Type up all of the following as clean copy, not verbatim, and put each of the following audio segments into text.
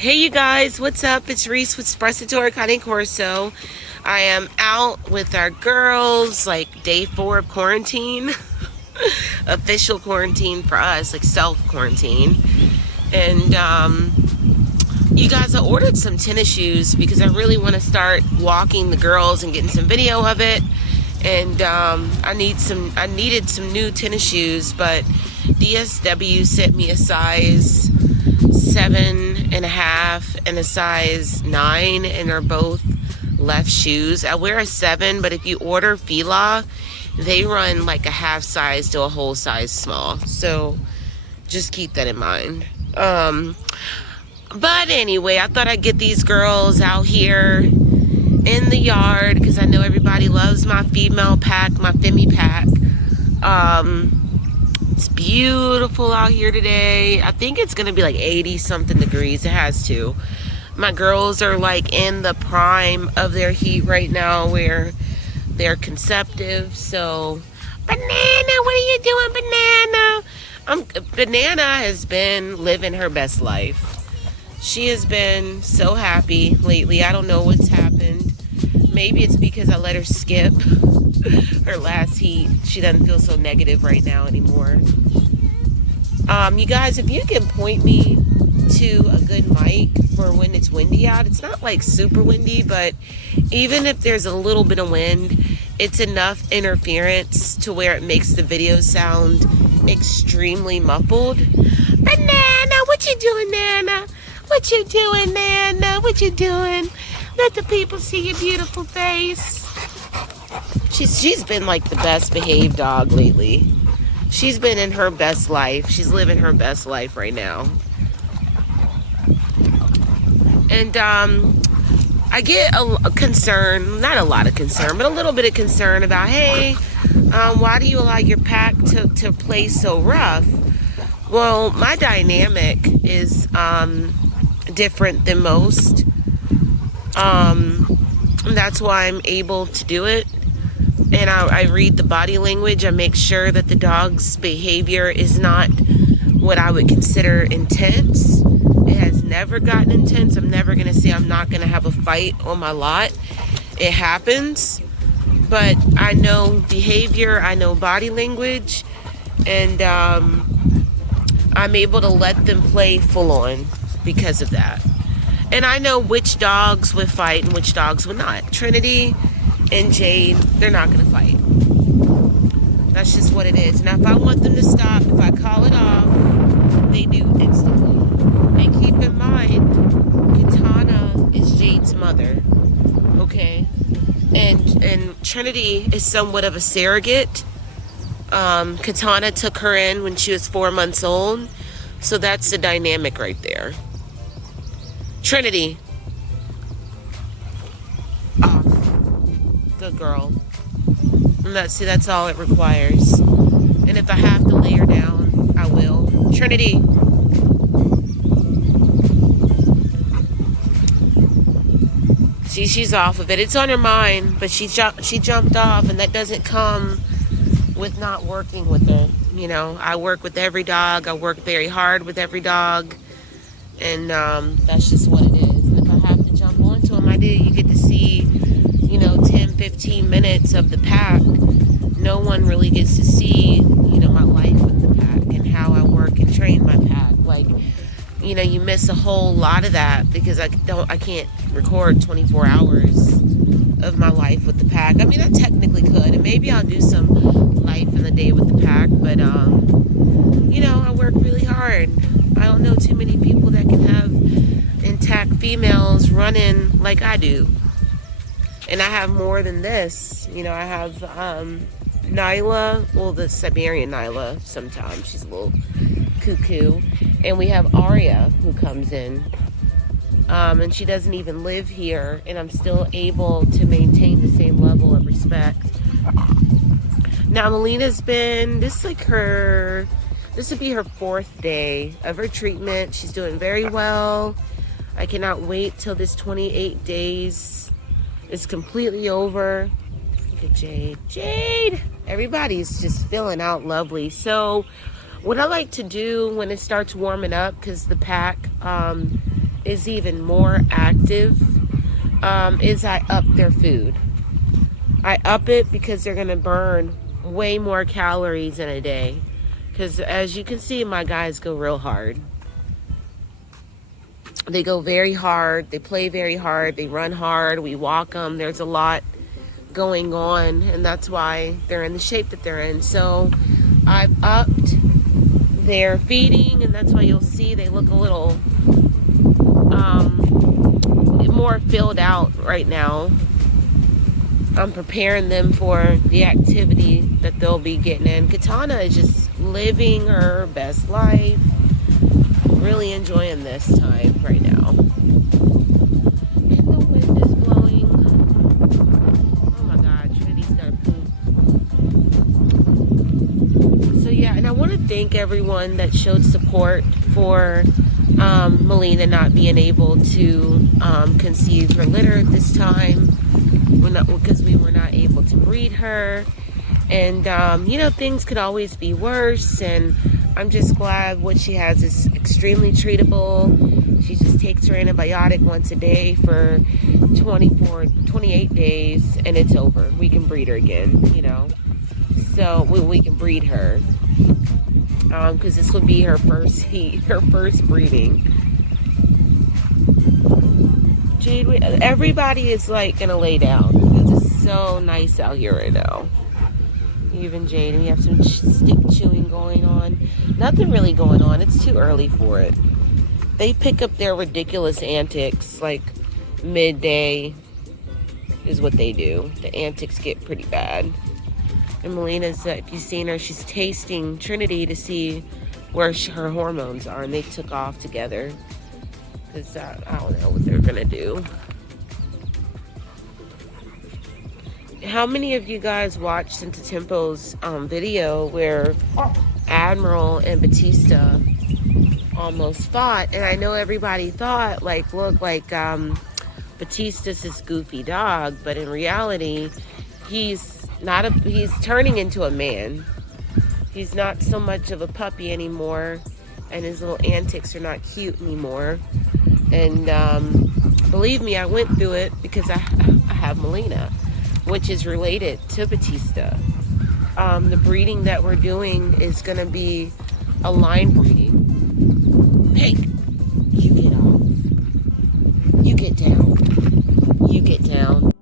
Hey you guys, what's up? It's Reese with Spressatore Cane Corso. I am out with our girls, like day 4 of quarantine. Official quarantine for us, like self-quarantine. And you guys, I ordered some tennis shoes because I really want to start walking the girls and getting some video of it. And I needed some new tennis shoes, but DSW sent me a size 7.5 and a size 9, and they're both left shoes. I wear a 7, but if you order Fila, they run like a half size to a whole size small. So just keep that in mind. But anyway, I thought I'd get these girls out here in the yard because I know everybody loves my female pack, my Femi pack. It's beautiful out here today. I think it's gonna be like 80 something degrees. It has to. My girls are like in the prime of their heat right now where they're conceptive. So Banana, what are you doing, Banana? Banana has been living her best life. She has been so happy lately. I don't know what's happened. Maybe it's because I let her skip her last heat. She doesn't feel so negative right now anymore. You guys, if you can point me to a good mic for when it's windy out. It's not like super windy, but even if there's a little bit of wind, it's enough interference to where it makes the video sound extremely muffled. Banana, what you doing, Nana? What you doing, Nana? What you doing? Let the people see your beautiful face. She's been like the best behaved dog lately. She's been in her best life. She's living her best life right now. And I get a concern, not a lot of concern, but a little bit of concern about, hey, why do you allow your pack to play so rough? Well, my dynamic is different than most. That's why I'm able to do it. And I read the body language. I make sure that the dog's behavior is not what I would consider intense. It has never gotten intense. I'm never going to say I'm not going to have a fight on my lot. It happens. But I know behavior. I know body language. And I'm able to let them play full on because of that. And I know which dogs would fight and which dogs would not. Trinity and Jade, they're not going to fight. That's just what it is. Now, if I want them to stop, if I call it off, they do instantly. And keep in mind, Katana is Jade's mother, okay? And Trinity is somewhat of a surrogate. Katana took her in when she was 4 months old, so that's the dynamic right there. Trinity. Off. Good girl. And that's all it requires. And if I have to lay her down, I will. Trinity. See, she's off of it. It's on her mind, but she jumped off, and that doesn't come with not working with her. You know, I work with every dog. I work very hard with every dog. And that's just what it is. And if I have to jump onto them, I do. You get to see, 10, 15 minutes of the pack. No one really gets to see, my life with the pack and how I work and train my pack. Like, you miss a whole lot of that because I can't record 24 hours of my life with the pack. I mean, I technically could, and maybe I'll do some life in the day with the pack, but I work really hard. I don't know too many people that can have intact females running like I do. And I have more than this. I have Nyla, well, the Siberian Nyla sometimes. She's a little cuckoo. And we have Aria who comes in. And she doesn't even live here. And I'm still able to maintain the same level of respect. Now, Molina's been, this would be her 4th day of her treatment. She's doing very well. I cannot wait till this 28 days is completely over. Look at Jade. Jade! Everybody's just filling out lovely. So what I like to do when it starts warming up, because the pack is even more active, is I up their food. I up it because they're going to burn way more calories in a day. Because as you can see, my guys go real hard. They go very hard. They play very hard. They run hard. We walk them. There's a lot going on, and that's why they're in the shape that they're in. So I've upped their feeding, and that's why you'll see they look a little more filled out right now. I'm preparing them for the activity that they'll be getting in. Katana is just living her best life. Really enjoying this time right now. And the wind is blowing. Oh my God, Trinity's gotta poop. So yeah, and I want to thank everyone that showed support for Molina not being able to conceive her litter at this time. Because we were not able to breed her. And you know, things could always be worse, and I'm just glad what she has is extremely treatable. She just takes her antibiotic once a day for 28 days, and it's over. We can breed her again, you know. So we can breed her, because this will be her first heat, her first breeding. Jade, everybody is like gonna lay down. It's so nice out here right now. Even Jade, and we have some stick chewing going on. Nothing really going on. It's too early for it. They pick up their ridiculous antics like midday is what they do. The antics get pretty bad. And Molina's, if you've seen her, she's tasting Trinity to see where her hormones are, and they took off together. Because I don't know what they're gonna do. How many of you guys watched Into Tempo's video where Admiral and Batista almost fought? And I know everybody thought, like, look, like Batista's this goofy dog, but in reality, he's turning into a man. He's not so much of a puppy anymore, and his little antics are not cute anymore. And believe me, I went through it because I have Molina, which is related to Batista. The breeding that we're doing is going to be a line breeding. Hey, you get off. You get down. You get down.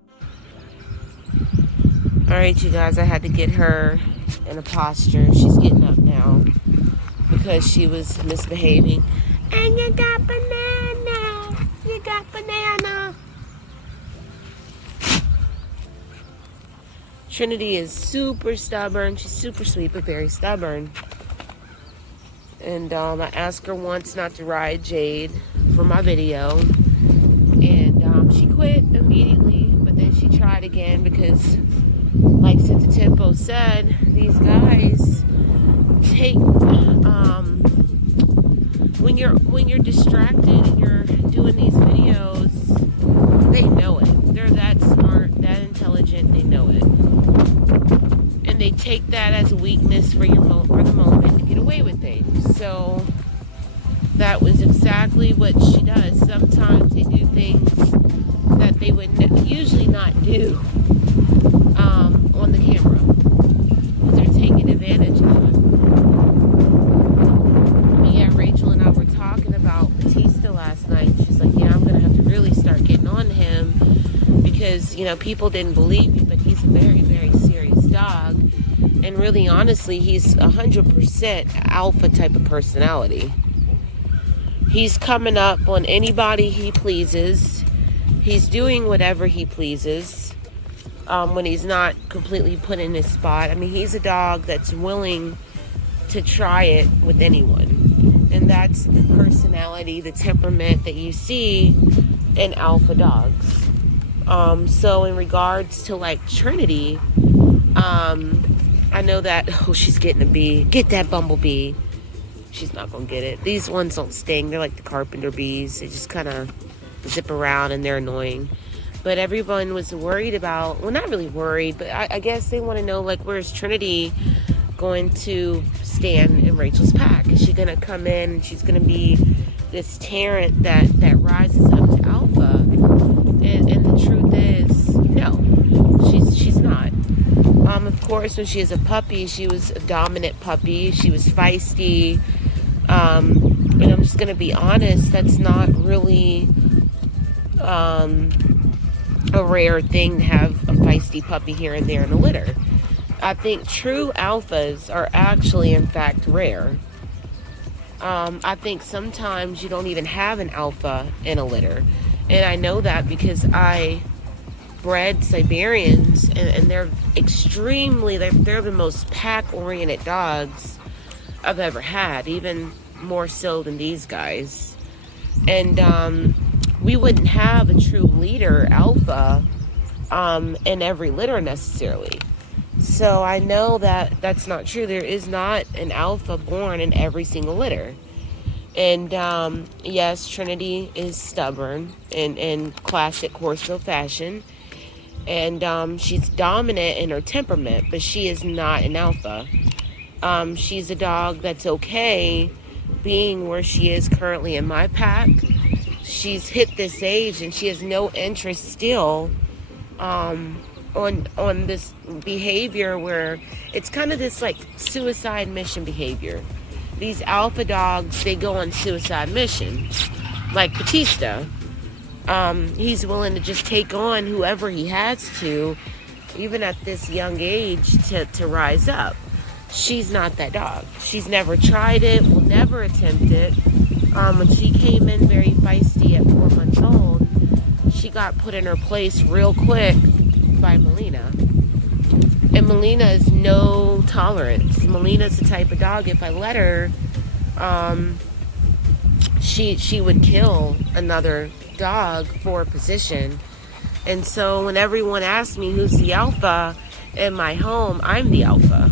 All right, you guys, I had to get her in a posture. She's getting up now because she was misbehaving. And you got banana. You got banana. Trinity is super stubborn. She's super sweet, but very stubborn. And I asked her once not to ride Jade for my video. And she quit immediately, but then she tried again because, like Into Tempo said, these guys take, when you're distracted and you're doing these videos, they know it. They're that smart, that intelligent, they know it. And they take that as a weakness for the moment to get away with things. So that was exactly what she does. Sometimes they do things that they would usually not do on the camera because they're taking advantage of it. Yeah, Rachel and I were talking about Batista last night. She's like, yeah, I'm going to have to really start getting on to him because, you know, people didn't believe me, but he's a very, very serious dog. And really, honestly, he's 100% alpha type of personality. He's coming up on anybody he pleases. He's doing whatever he pleases when he's not completely put in his spot. I mean, he's a dog that's willing to try it with anyone. And that's the personality, the temperament that you see in alpha dogs. So in regards to like Trinity, I know that, oh, she's getting a bee. Get that bumblebee. She's not going to get it. These ones don't sting. They're like the carpenter bees. They just kind of zip around and they're annoying. But everyone was worried about, well, not really worried, but I guess they want to know, like, where's Trinity going to stand in Rachel's pack? Is she going to come in and she's going to be this tarrant that rises up to alpha, and the truth is, no, she's not. Of course, when she was a puppy, she was a dominant puppy. She was feisty. And I'm just gonna be honest, that's not really a rare thing to have a feisty puppy here and there in a litter. I think true alphas are actually, in fact, rare. I think sometimes you don't even have an alpha in a litter. And I know that because I bred Siberians, and they're they're the most pack-oriented dogs I've ever had, even more so than these guys. And we wouldn't have a true leader alpha in every litter necessarily. So I know that that's not true. There is not an alpha born in every single litter. And yes, Trinity is stubborn in classic corso fashion. And she's dominant in her temperament, but she is not an alpha. She's a dog that's okay being where she is currently in my pack. She's hit this age and she has no interest still on this behavior where it's kind of this like suicide mission behavior. These alpha dogs, they go on suicide missions, like Batista. He's willing to just take on whoever he has to, even at this young age, to rise up. She's not that dog. She's never tried it, will never attempt it. When she came in very feisty at 4 months old, she got put in her place real quick by Molina. And Molina is no tolerance. Molina's the type of dog, if I let her, she would kill another dog for a position. And so when everyone asks me who's the alpha in my home, I'm the alpha.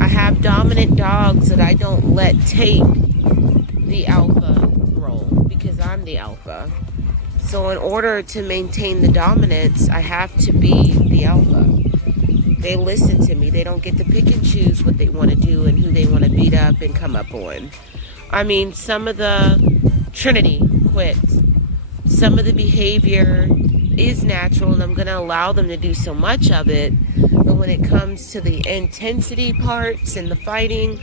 I have dominant dogs that I don't let take the alpha role because I'm the alpha. So in order to maintain the dominance, I have to be the alpha. They listen to me. They don't get to pick and choose what they want to do and who they want to beat up and come up on. I mean, some of the Trinity quit. Some of the behavior is natural, and I'm going to allow them to do so much of it. But when it comes to the intensity parts and the fighting,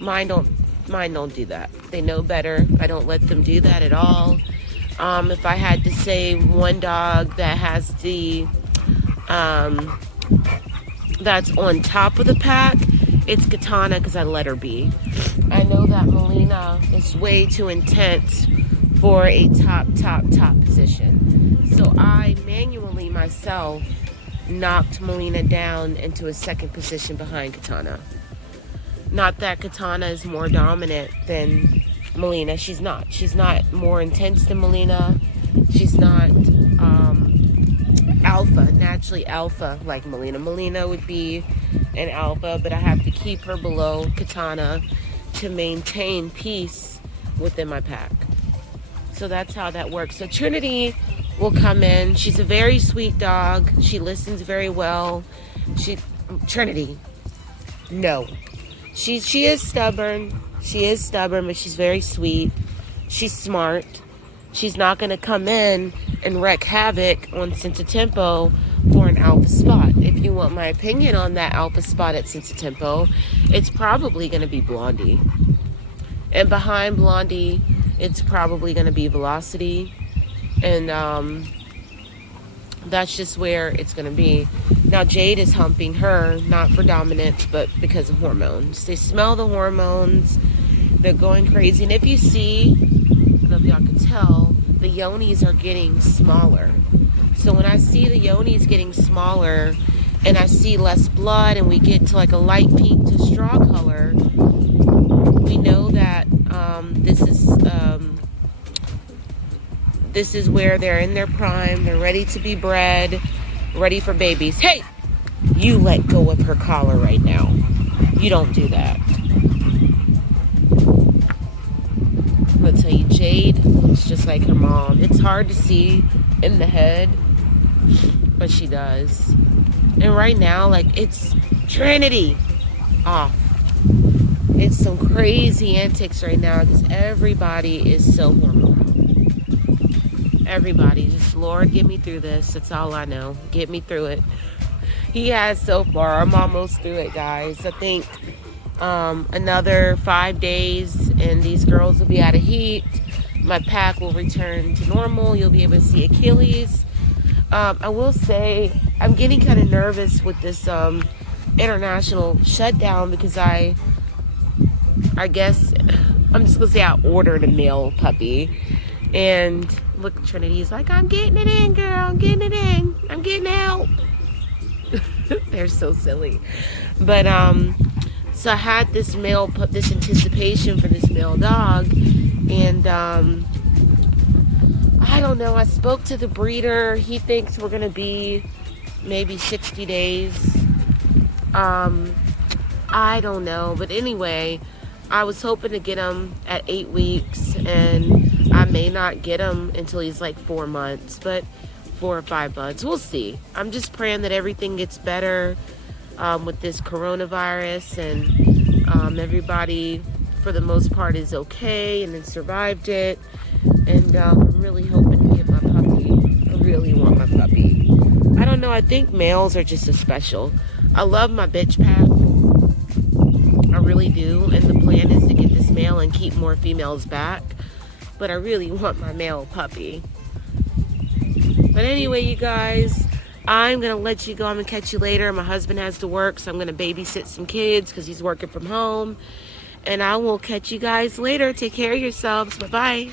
mine don't do that. They know better. I don't let them do that at all. If I had to say one dog that has the that's on top of the pack, it's Katana, because I let her be. I know that Molina is way too intense for a top position. So I manually myself knocked Molina down into a second position behind Katana. Not that Katana is more dominant than Molina. She's not. She's not more intense than Molina. She's not alpha, naturally alpha like Molina. Molina would be an alpha, but I have to keep her below Katana to maintain peace within my pack. So that's how that works. So Trinity will come in. She's a very sweet dog. She listens very well. Trinity, no. She is stubborn. She is stubborn, but she's very sweet. She's smart. She's not going to come in and wreak havoc on Sense of Tempo for an alpha spot. If you want my opinion on that alpha spot at Sense of Tempo, it's probably going to be Blondie. And behind Blondie, it's probably going to be Velocity. And that's just where it's going to be. Now, Jade is humping her, not for dominance, but because of hormones. They smell the hormones. They're going crazy. And if you see, I don't know if y'all can tell, the yonis are getting smaller. So when I see the yonis getting smaller and I see less blood and we get to like a light pink to straw color, we know that this is where they're in their prime. They're ready to be bred, ready for babies. Hey, you let go of her collar right now. You don't do that. I'm gonna tell you, Jade looks just like her mom. It's hard to see in the head, but she does. And right now, like, it's Trinity off. It's some crazy antics right now because everybody is so hormonal. Everybody, just Lord, get me through this. That's all I know. Get me through it. He has so far. I'm almost through it, guys. I think another 5 days and these girls will be out of heat. My pack will return to normal. You'll be able to see Achilles. I will say I'm getting kind of nervous with this international shutdown because I guess I'm just gonna say I ordered a male puppy, and look, Trinity's like, I'm getting it in, girl. I'm getting it in. I'm getting out. They're so silly, but so I had this this anticipation for this male dog, and I don't know. I spoke to the breeder. He thinks we're gonna be maybe 60 days. I don't know, but anyway, I was hoping to get him at 8 weeks, and I may not get him until he's like 4 months, but 4 or 5 months. We'll see. I'm just praying that everything gets better with this coronavirus, and everybody, for the most part, is okay and then survived it. And I'm really hoping to get my puppy. I really want my puppy. I don't know. I think males are just so special. I love my bitch pack. I really do. And the plan is to get this male and keep more females back. But I really want my male puppy. But anyway, you guys, I'm going to let you go. I'm going to catch you later. My husband has to work, so I'm going to babysit some kids because he's working from home. And I will catch you guys later. Take care of yourselves. Bye-bye.